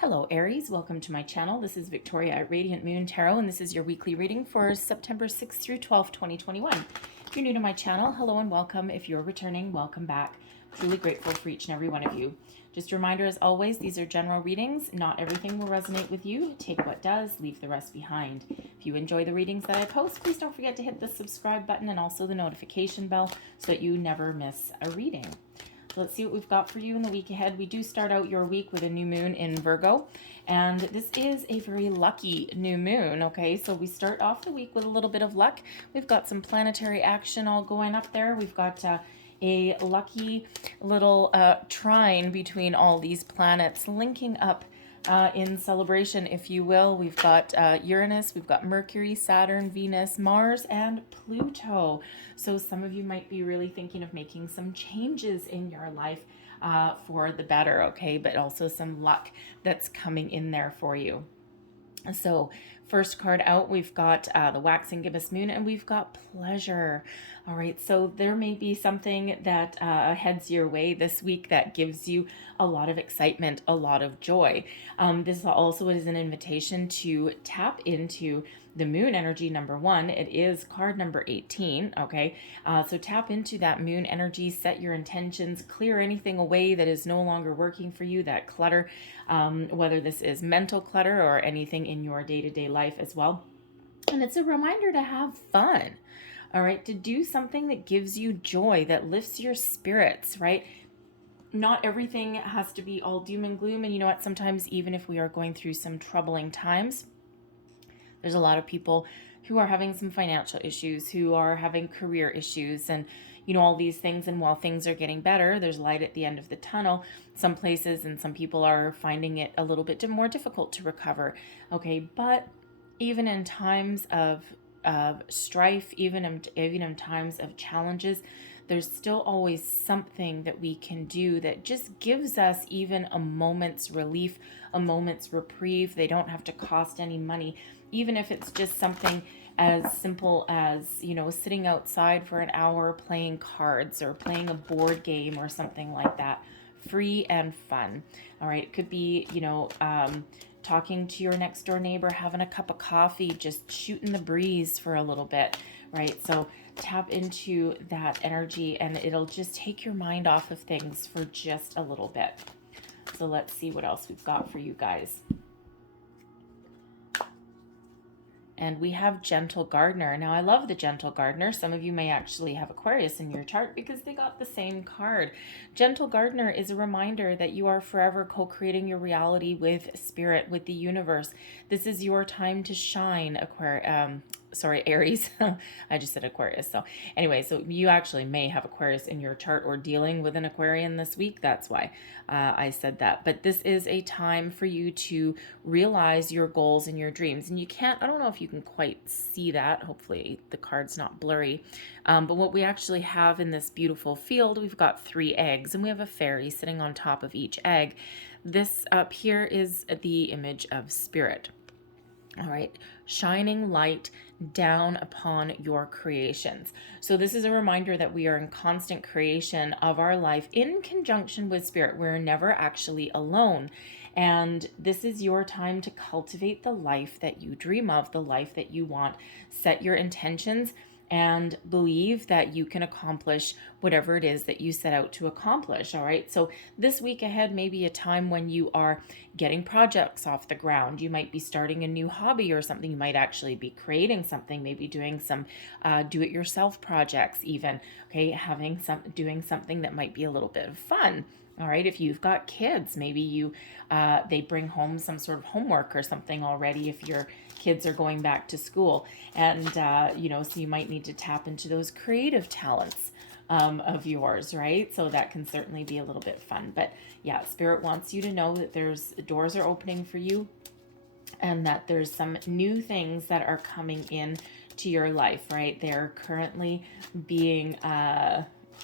Hello Aries, welcome to my channel. This is Victoria at Radiant Moon Tarot, and this is your weekly reading for September 6th through 12th, 2021. If you're new to my channel, hello and welcome. If you're returning, welcome back. Truly grateful for each and every one of you. Just a reminder, as always, these are general readings. Not everything will resonate with you. Take what does, leave the rest behind. If you enjoy the readings that I post, please don't forget to hit the subscribe button and also the notification bell so that you never miss a reading. So let's see what we've got for you in the week ahead. We do start out your week with a new moon in Virgo, and this is a very lucky new moon, okay? So we start off the week with a little bit of luck. We've got some planetary action all going up there. We've got a lucky little trine between all these planets linking up in celebration, if you will. We've got Uranus, we've got Mercury, Saturn, Venus, Mars, and Pluto. So some of you might be really thinking of making some changes in your life for the better, okay? But also some luck that's coming in there for you. So first card out, we've got the waxing gibbous moon, and we've got pleasure. All right, so there may be something that heads your way this week that gives you a lot of excitement, a lot of joy. This also is an invitation to tap into the moon energy, number one. It is card number 18, okay? So tap into that moon energy, set your intentions, clear anything away that is no longer working for you, that clutter, whether this is mental clutter or anything in your day-to-day life as well. And it's a reminder to have fun, all right? To do something that gives you joy, that lifts your spirits, right? Not everything has to be all doom and gloom. And you know what? Sometimes even if we are going through some troubling times, there's a lot of people who are having some financial issues, who are having career issues, and you know, all these things. And while things are getting better, there's light at the end of the tunnel. Some places and some people are finding it a little bit more difficult to recover, okay? But even in times of strife, even in times of challenges, there's still always something that we can do that just gives us even a moment's relief, a moment's reprieve. They don't have to cost any money, even if it's just something as simple as, you know, sitting outside for an hour playing cards or playing a board game or something like that. Free and fun. All right, it could be, you know, talking to your next door neighbor, having a cup of coffee, just shooting the breeze for a little bit, right? So tap into that energy and it'll just take your mind off of things for just a little bit. So let's see what else we've got for you guys. And we have Gentle Gardener. Now, I love the Gentle Gardener. Some of you may actually have Aquarius in your chart because they got the same card. Gentle Gardener is a reminder that you are forever co-creating your reality with spirit, with the universe. This is your time to shine, Aries. I just said Aquarius. So anyway, so you actually may have Aquarius in your chart or dealing with an Aquarian this week. That's why I said that. But this is a time for you to realize your goals and your dreams. And you can't, I don't know if you can quite see that. Hopefully the card's not blurry. But what we actually have in this beautiful field, we've got 3 eggs and we have a fairy sitting on top of each egg. This up here is the image of spirit. All right, shining light down upon your creations. So this is a reminder that we are in constant creation of our life in conjunction with spirit. We're never actually alone. And this is your time to cultivate the life that you dream of, the life that you want. Set your intentions and believe that you can accomplish whatever it is that you set out to accomplish, all right? So this week ahead may be a time when you are getting projects off the ground. You might be starting a new hobby or something. You might actually be creating something, maybe doing some do-it-yourself projects even, okay? Doing something that might be a little bit of fun. All right, if you've got kids, maybe they bring home some sort of homework or something already if your kids are going back to school. And, you know, so you might need to tap into those creative talents of yours, right? So that can certainly be a little bit fun. But yeah, Spirit wants you to know that doors are opening for you and that there's some new things that are coming in to your life, right? They're currently being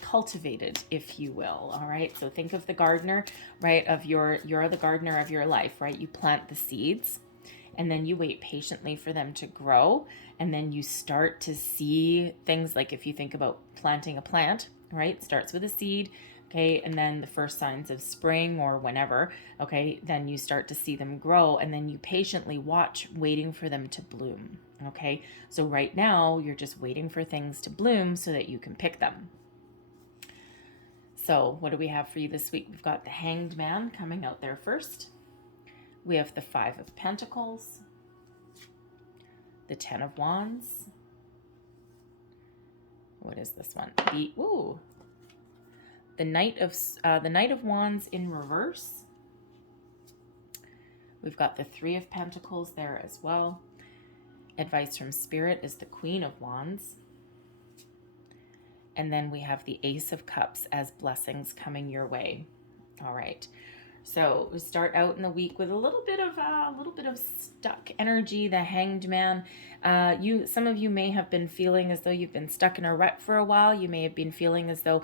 cultivated, if you will. All right, so think of the gardener, right? You're the gardener of your life, right? You plant the seeds and then you wait patiently for them to grow, and then you start to see things. Like if you think about planting a plant, right? It starts with a seed, Okay, and then the first signs of spring or whenever, okay, then you start to see them grow, and then you patiently watch, waiting for them to bloom. Okay, so right now you're just waiting for things to bloom so that you can pick them. So what do we have for you this week? We've got the Hanged Man coming out there first. We have the Five of Pentacles, the Ten of Wands. What is this one? The Knight of Wands in reverse. We've got the Three of Pentacles there as well. Advice from Spirit is the Queen of Wands. And then we have the Ace of Cups as blessings coming your way. All right. So we start out in the week with a little bit of stuck energy, the Hanged Man. Some of you may have been feeling as though you've been stuck in a rut for a while. You may have been feeling as though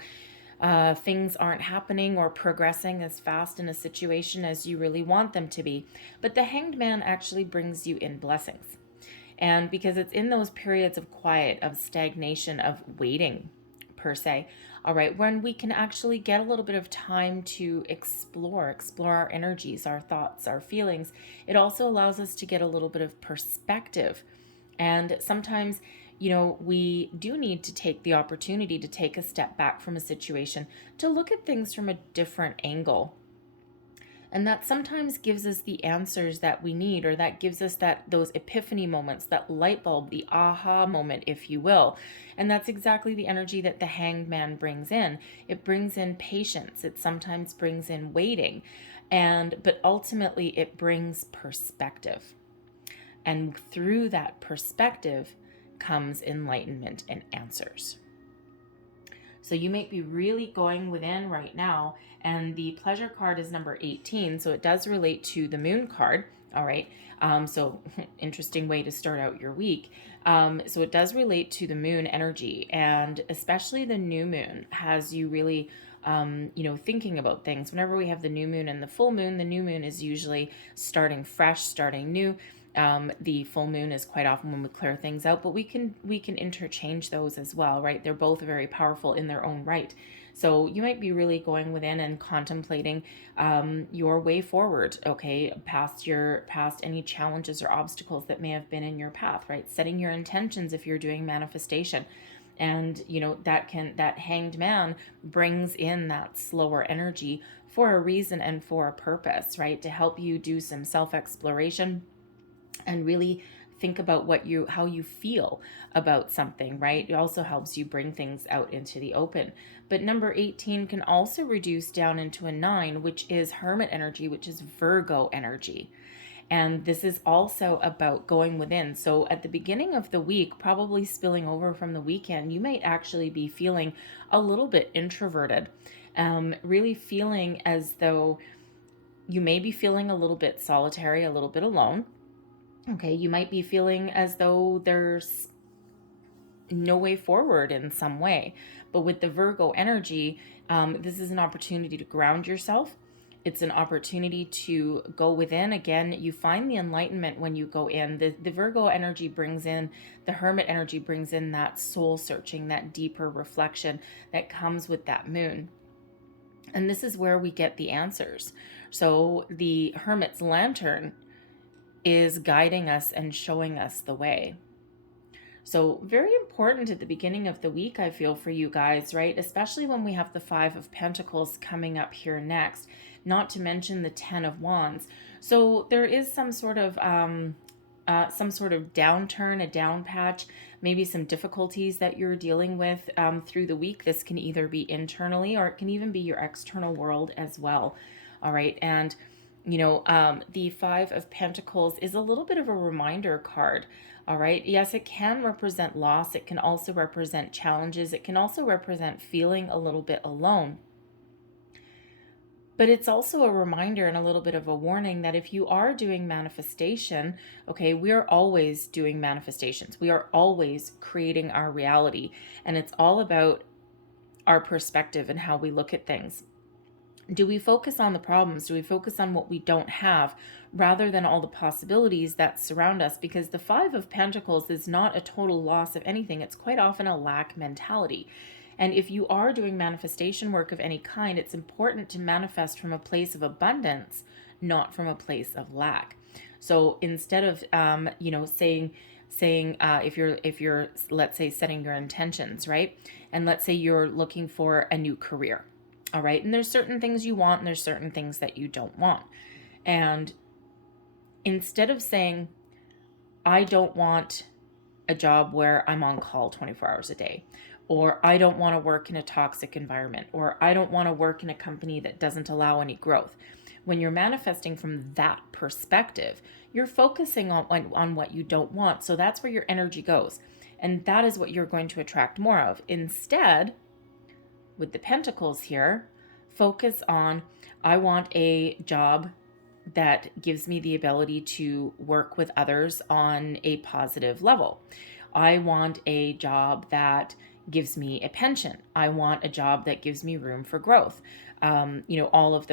things aren't happening or progressing as fast in a situation as you really want them to be. But the Hanged Man actually brings you in blessings. And because it's in those periods of quiet, of stagnation, of waiting, per se, all right, when we can actually get a little bit of time to explore our energies, our thoughts, our feelings, it also allows us to get a little bit of perspective. And sometimes, we do need to take the opportunity to take a step back from a situation to look at things from a different angle. And that sometimes gives us the answers that we need, or that gives us those epiphany moments, that light bulb, the aha moment, if you will. And that's exactly the energy that the Hanged Man brings in. It brings in patience. It sometimes brings in waiting. But ultimately it brings perspective. And through that perspective comes enlightenment and answers. So you might be really going within right now, and the pleasure card is number 18, so it does relate to the moon card, all right? So interesting way to start out your week. So it does relate to the moon energy, and especially the new moon has you really thinking about things. Whenever we have the new moon and the full moon, the new moon is usually starting fresh, starting new. The full moon is quite often when we clear things out, but we can interchange those as well, right? They're both very powerful in their own right. So you might be really going within and contemplating your way forward, okay, past any challenges or obstacles that may have been in your path, right? Setting your intentions if you're doing manifestation. And that Hanged Man brings in that slower energy for a reason and for a purpose, right? To help you do some self-exploration and really think about how you feel about something, right? It also helps you bring things out into the open. But number 18 can also reduce down into a 9, which is Hermit energy, which is Virgo energy. And this is also about going within. So at the beginning of the week, probably spilling over from the weekend, you might actually be feeling a little bit introverted, really feeling as though you may be feeling a little bit solitary, a little bit alone. Okay, you might be feeling as though there's no way forward in some way. But with the Virgo energy, this is an opportunity to ground yourself. It's an opportunity to go within. Again, you find the enlightenment when you go in. The Virgo energy brings in, the Hermit energy brings in that soul searching, that deeper reflection that comes with that moon. And this is where we get the answers. So the Hermit's lantern is guiding us and showing us the way. So very important at the beginning of the week, I feel, for you guys, right? Especially when we have the Five of Pentacles coming up here next, not to mention the Ten of Wands. So there is some sort of downturn, a down patch, maybe some difficulties that you're dealing with through the week. This can either be internally or it can even be your external world as well. All right. And the Five of Pentacles is a little bit of a reminder card. All right. Yes, it can represent loss. It can also represent challenges. It can also represent feeling a little bit alone. But it's also a reminder and a little bit of a warning that if you are doing manifestation, okay, we are always doing manifestations. We are always creating our reality. And it's all about our perspective and how we look at things. Do we focus on the problems? Do we focus on what we don't have rather than all the possibilities that surround us? Because the Five of Pentacles is not a total loss of anything. It's quite often a lack mentality. And if you are doing manifestation work of any kind, it's important to manifest from a place of abundance, not from a place of lack. So instead of, saying if you're let's say setting your intentions, right, and let's say you're looking for a new career, all right, and there's certain things you want and there's certain things that you don't want, and instead of saying, I don't want a job where I'm on call 24 hours a day, or I don't want to work in a toxic environment, or I don't want to work in a company that doesn't allow any growth. When you're manifesting from that perspective, you're focusing on what you don't want. So that's where your energy goes. And that is what you're going to attract more of. Instead, with the pentacles here, focus on, I want a job that gives me the ability to work with others on a positive level. I want a job that gives me a pension. I want a job that gives me room for growth. All of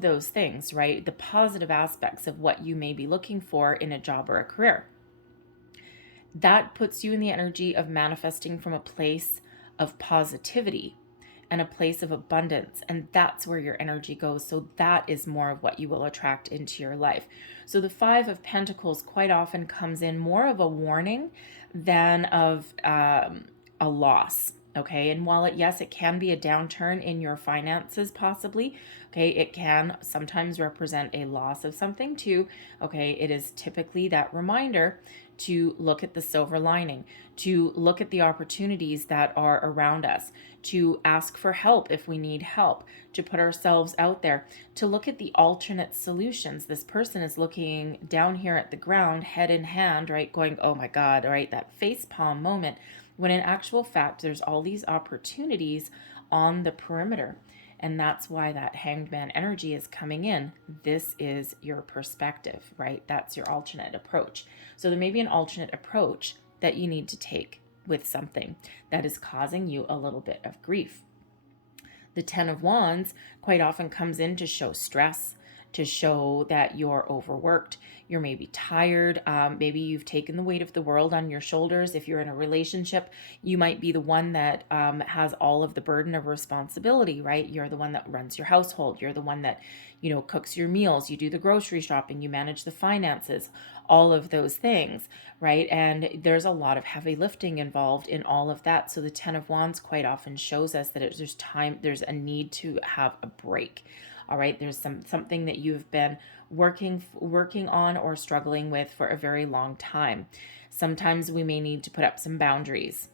those things, right? The positive aspects of what you may be looking for in a job or a career. That puts you in the energy of manifesting from a place of positivity and a place of abundance, and that's where your energy goes. So that is more of what you will attract into your life. So the Five of Pentacles quite often comes in more of a warning than of a loss. Okay, and while it can be a downturn in your finances, possibly, okay, it can sometimes represent a loss of something too. Okay, it is typically that reminder to look at the silver lining, to look at the opportunities that are around us, to ask for help if we need help, to put ourselves out there, to look at the alternate solutions. This person is looking down here at the ground, head in hand, right, going, oh my God, right, that face palm moment, when in actual fact, there's all these opportunities on the perimeter. And that's why that Hanged Man energy is coming in. This is your perspective, right? That's your alternate approach. So there may be an alternate approach that you need to take with something that is causing you a little bit of grief. The Ten of Wands quite often comes in to show stress, to show that you're overworked, you're maybe tired, maybe you've taken the weight of the world on your shoulders. If you're in a relationship, you might be the one that has all of the burden of responsibility, right? You're the one that runs your household. You're the one that, cooks your meals, you do the grocery shopping, you manage the finances, all of those things, right? And there's a lot of heavy lifting involved in all of that. So the Ten of Wands quite often shows us that there's a need to have a break. All right, there's something that you've been working on or struggling with for a very long time. Sometimes we may need to put up some boundaries.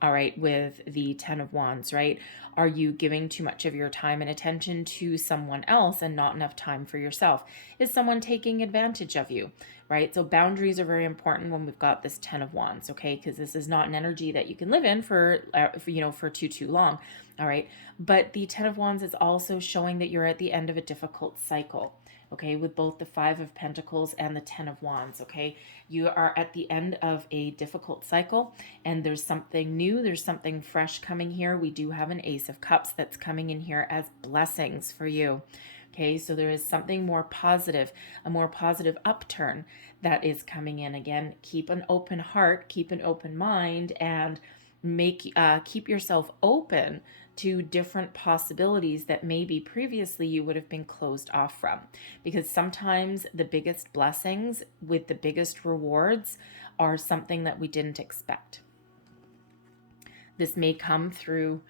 All right, with the Ten of Wands, right? Are you giving too much of your time and attention to someone else and not enough time for yourself? Is someone taking advantage of you, right? So boundaries are very important when we've got this Ten of Wands, okay? Because this is not an energy that you can live in for too long, all right? But the Ten of Wands is also showing that you're at the end of a difficult cycle, okay, with both the Five of Pentacles and the Ten of Wands, okay? You are at the end of a difficult cycle, and there's something new, there's something fresh coming here. We do have an Ace of Cups that's coming in here as blessings for you. Okay, so there is something more positive, a more positive upturn that is coming in. Again, keep an open heart, keep an open mind, and keep yourself open to different possibilities that maybe previously you would have been closed off from. Because sometimes the biggest blessings with the biggest rewards are something that we didn't expect. This may come through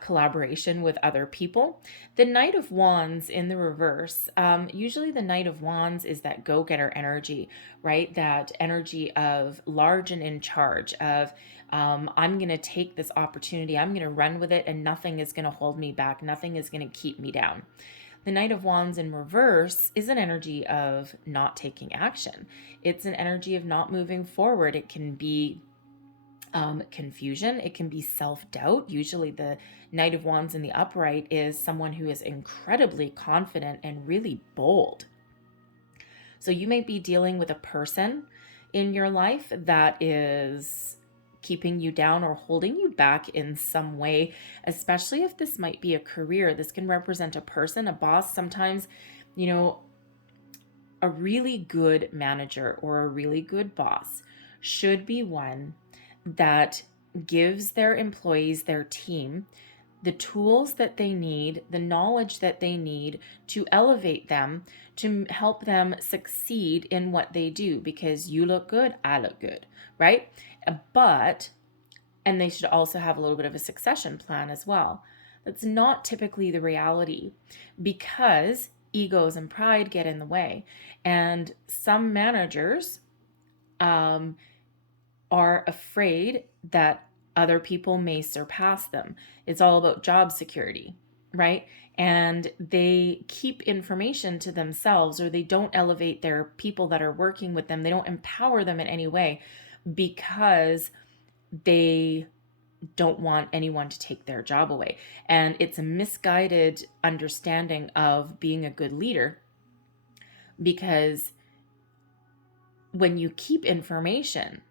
collaboration with other people. The Knight of Wands in the reverse, usually the Knight of Wands is that go-getter energy, right? That energy of large and in charge, of I'm going to take this opportunity, I'm going to run with it, and nothing is going to hold me back, nothing is going to keep me down. The Knight of Wands in reverse is an energy of not taking action. It's an energy of not moving forward. It can be confusion. It can be self-doubt. Usually the Knight of Wands in the upright is someone who is incredibly confident and really bold. So you may be dealing with a person in your life that is keeping you down or holding you back in some way, especially if this might be a career. This can represent a person, a boss. Sometimes, a really good manager or a really good boss should be one that gives their employees, their team, the tools that they need, the knowledge that they need to elevate them, to help them succeed in what they do, because you look good, I look good, right? And they should also have a little bit of a succession plan as well. That's not typically the reality, because egos and pride get in the way. And some managers are afraid that other people may surpass them. It's all about job security, right? And they keep information to themselves, or they don't elevate their people that are working with them. They don't empower them in any way, because they don't want anyone to take their job away. And it's a misguided understanding of being a good leader, because when you keep information,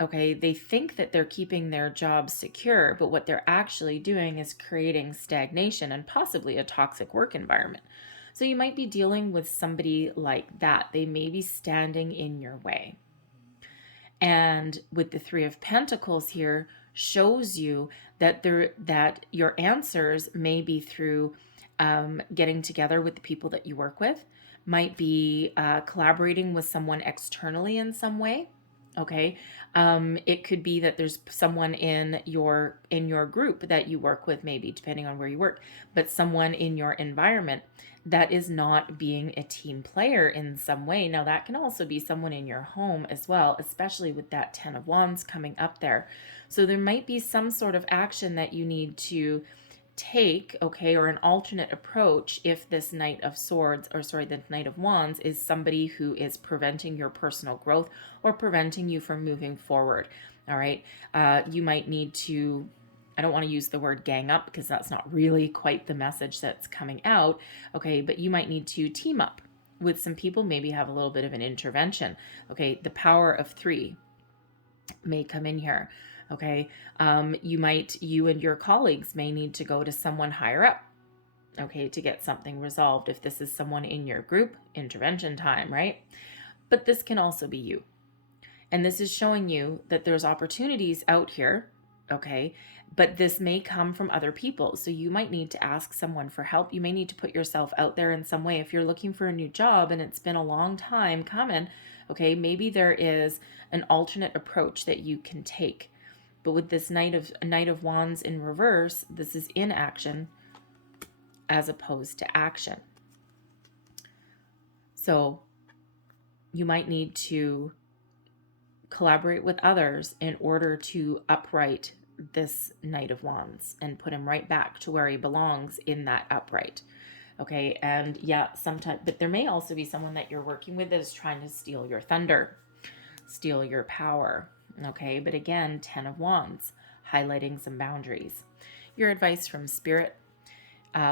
okay, they think that they're keeping their job secure, but what they're actually doing is creating stagnation and possibly a toxic work environment. So you might be dealing with somebody like that. They may be standing in your way. And with the Three of Pentacles here, shows you that your answers may be through getting together with the people that you work with, might be collaborating with someone externally in some way. Okay. It could be that there's someone in your group that you work with, maybe depending on where you work, but someone in your environment that is not being a team player in some way. Now that can also be someone in your home as well, especially with that 10 of Wands coming up there. So there might be some sort of action that you need to take, okay, or an alternate approach if this Knight of Swords, the Knight of Wands is somebody who is preventing your personal growth or preventing you from moving forward. All right. You might need to, I don't want to use the word gang up, because that's not really quite the message that's coming out. Okay. But you might need to team up with some people, maybe have a little bit of an intervention. Okay. The Power of 3 may come in here. Okay. You and your colleagues may need to go to someone higher up, okay, to get something resolved. If this is someone in your group, intervention time, right? But this can also be you. And this is showing you that there's opportunities out here, okay, but this may come from other people. So you might need to ask someone for help. You may need to put yourself out there in some way. If you're looking for a new job and it's been a long time coming, okay, maybe there is an alternate approach that you can take. But with this Knight of Wands in reverse, this is inaction as opposed to action. So you might need to collaborate with others in order to upright this Knight of Wands and put him right back to where he belongs in that upright. Okay, and yeah, sometimes, but there may also be someone that you're working with that is trying to steal your thunder, steal your power. Okay, but again, 10 of Wands, highlighting some boundaries. Your advice from Spirit,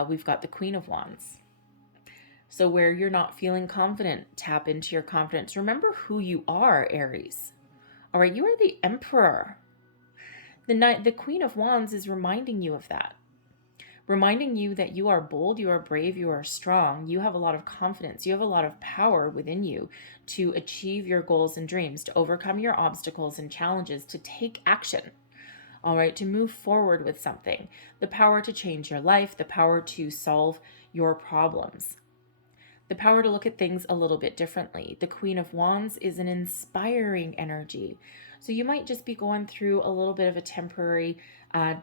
we've got the Queen of Wands. So where you're not feeling confident, tap into your confidence. Remember who you are, Aries. All right, you are the Emperor. The Queen of Wands is reminding you of that. Reminding you that you are bold, you are brave, you are strong, you have a lot of confidence, you have a lot of power within you to achieve your goals and dreams, to overcome your obstacles and challenges, to take action, all right, to move forward with something, the power to change your life, the power to solve your problems, the power to look at things a little bit differently. The Queen of Wands is an inspiring energy. So you might just be going through a little bit of a temporary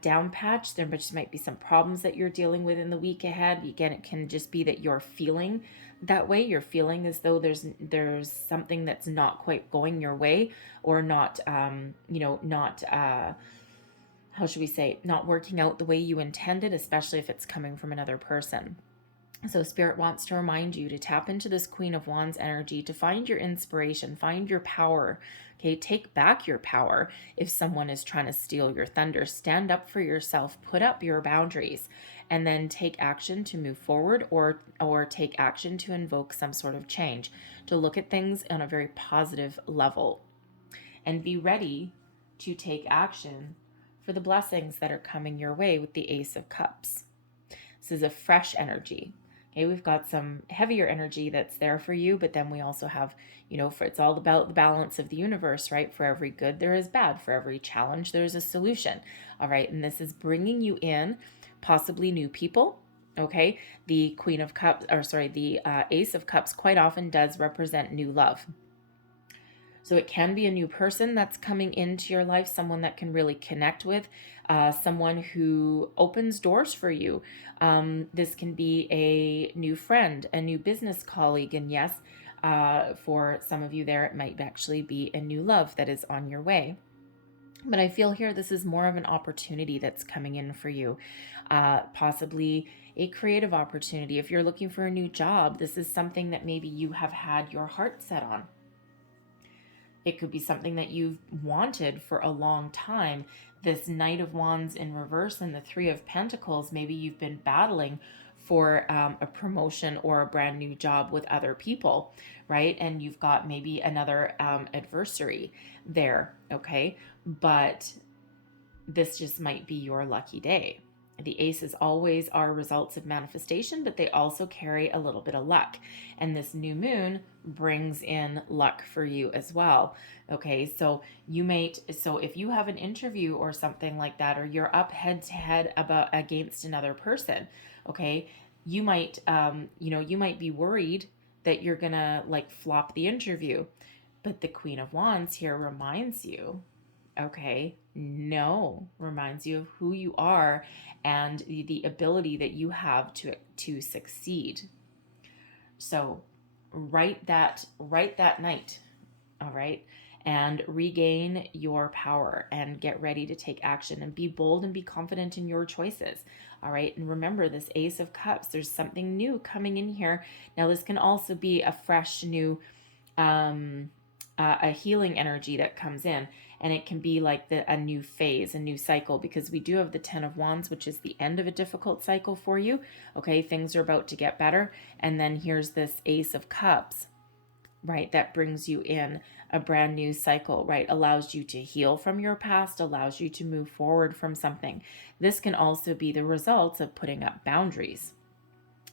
down patch. There just might be some problems that you're dealing with in the week ahead. Again, it can just be that you're feeling that way. You're feeling as though there's something that's not quite going your way, or not, not, how should we say, not working out the way you intended, especially if it's coming from another person. So Spirit wants to remind you to tap into this Queen of Wands energy, to find your inspiration, find your power. Okay, take back your power. If someone is trying to steal your thunder, stand up for yourself, put up your boundaries, and then take action to move forward, or take action to invoke some sort of change, to look at things on a very positive level, and be ready to take action for the blessings that are coming your way with the Ace of Cups. This is a fresh energy. Okay, we've got some heavier energy that's there for you, but then we also have, it's all about the balance of the universe, right? For every good, there is bad. For every challenge, there's a solution. All right, and this is bringing you in possibly new people. Okay, the Queen of Cups, or sorry, the Ace of Cups quite often does represent new love. So it can be a new person that's coming into your life, someone that can really connect with, someone who opens doors for you. This can be a new friend, a new business colleague, and yes, for some of you there, it might actually be a new love that is on your way. But I feel here this is more of an opportunity that's coming in for you, possibly a creative opportunity. If you're looking for a new job, this is something that maybe you have had your heart set on. It could be something that you've wanted for a long time. This Knight of Wands in reverse and the Three of Pentacles, maybe you've been battling for a promotion or a brand new job with other people, right? And you've got maybe another adversary there, okay? But this just might be your lucky day. The aces always are results of manifestation, but they also carry a little bit of luck. And this new moon brings in luck for you as well. Okay, so if you have an interview or something like that, or you're up head to head against another person, okay, you might be worried that you're gonna like flop the interview. But the Queen of Wands here reminds you, okay, no, reminds you of who you are and the ability that you have to succeed. So write that night, all right, and regain your power and get ready to take action and be bold and be confident in your choices. All right, and remember this Ace of Cups, there's something new coming in here. Now this can also be a fresh new a healing energy that comes in, and it can be like a new phase, a new cycle, because we do have the Ten of Wands, which is the end of a difficult cycle for you. Okay, things are about to get better, and then here's this Ace of Cups, right, that brings you in a brand new cycle, right, allows you to heal from your past, allows you to move forward from something. This can also be the results of putting up boundaries,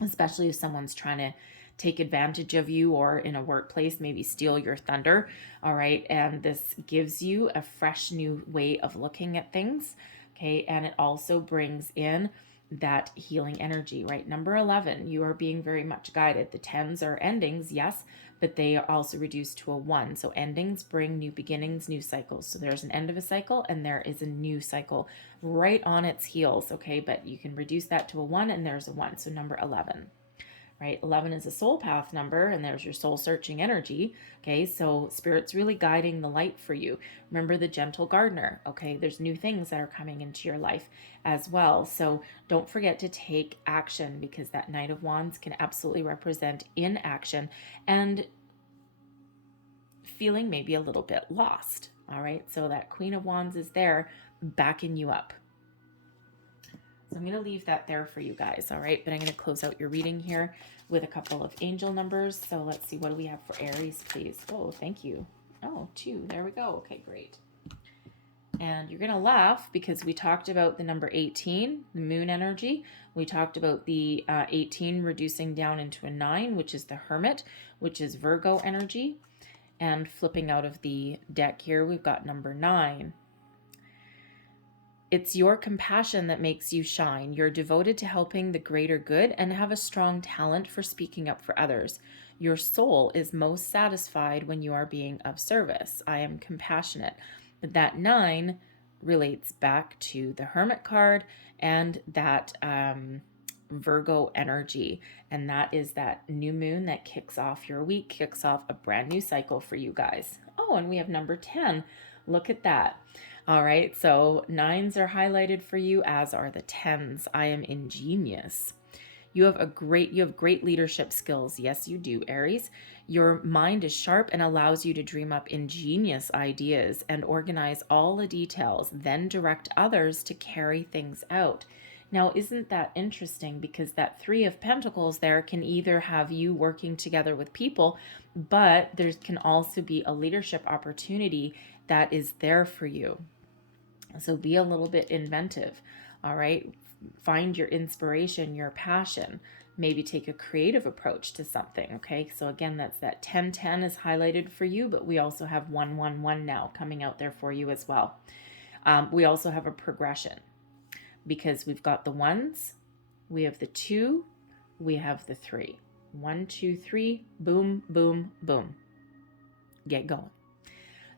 especially if someone's trying to take advantage of you, or in a workplace maybe steal your thunder. All right, and this gives you a fresh new way of looking at things. Okay, and it also brings in that healing energy, right? Number 11, you are being very much guided. The 10s are endings, yes, but they are also reduced to a 1. So endings bring new beginnings, new cycles. So there's an end of a cycle and there is a new cycle right on its heels. Okay, but you can reduce that to a 1 and there's a 1. So number 11. Right? 11 is a soul path number, and there's your soul searching energy. Okay, so Spirit's really guiding the light for you. Remember the gentle gardener. Okay, there's new things that are coming into your life as well. So don't forget to take action, because that Knight of Wands can absolutely represent inaction and feeling maybe a little bit lost. All right, so that Queen of Wands is there backing you up. So I'm going to leave that there for you guys, all right? But I'm going to close out your reading here with a couple of angel numbers. So let's see, what do we have for Aries, please? Oh, thank you. Oh, 2. There we go. Okay, great. And you're going to laugh because we talked about the number 18, the moon energy. We talked about the 18 reducing down into a 9, which is the Hermit, which is Virgo energy. And flipping out of the deck here, we've got number 9. It's your compassion that makes you shine. You're devoted to helping the greater good and have a strong talent for speaking up for others. Your soul is most satisfied when you are being of service. I am compassionate. But that 9 relates back to the Hermit card and that Virgo energy. And that is that new moon that kicks off your week, kicks off a brand new cycle for you guys. Oh, and we have number 10. Look at that. All right, so 9s are highlighted for you, as are the 10s. I am ingenious. You have great leadership skills. Yes, you do, Aries. Your mind is sharp and allows you to dream up ingenious ideas and organize all the details, then direct others to carry things out. Now, isn't that interesting? Because that 3 of Pentacles there can either have you working together with people, but there can also be a leadership opportunity that is there for you. So be a little bit inventive, all right? Find your inspiration, your passion, maybe take a creative approach to something. Okay, so again, that's that 10-10 is highlighted for you, but we also have 1-1-1 now coming out there for you as well. We also have a progression because we've got the 1s, we have the 2, we have the 3. 1, 2, 3, boom, boom, boom. Get going.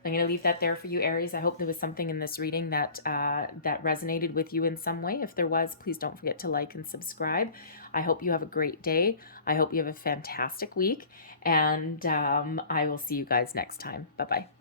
I'm going to leave that there for you, Aries. I hope there was something in this reading that that resonated with you in some way. If there was, please don't forget to like and subscribe. I hope you have a great day. I hope you have a fantastic week, and I will see you guys next time. Bye-bye.